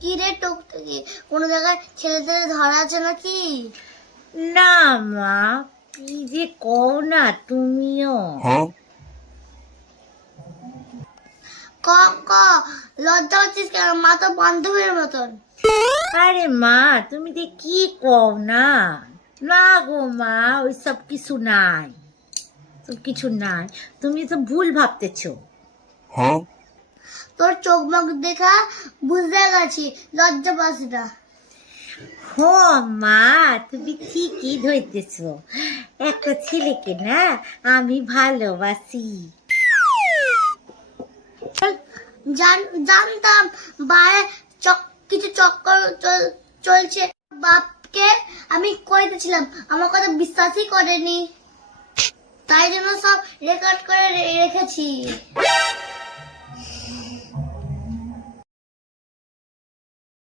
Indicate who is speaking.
Speaker 1: কি রে টুকটুকি? কোনো জায়গায় ছেলেদের ধরা আছে নাকি?
Speaker 2: না মা কি যে কও না তুমিও।
Speaker 1: ক ক লজ্জা হচ্ছিস কেন? মা তো বান্ধবীর মতন।
Speaker 2: আরে মা তুমি যে কি কও না? না গো মা ওই সব কিছু নাই। সব কিছু নাই। তুমি তো ভুল ভাবতেছো।
Speaker 1: তোর চোখ মুখ দেখা বুঝতে গেছি লজ্জা পাস না।
Speaker 2: হো মা তুমি ঠিকই ধরতেছ। একটা ছেলেকে না আমি ভালোবাসি।
Speaker 1: জান- জানতাম বাইরে চক কিছু চক্কর চল- চলছে। বাপকে আমি কইতেছিলাম আমার কথা বিশ্বাসই করেনি। তাই জন্য সব রেকর্ড করে রেখেছি।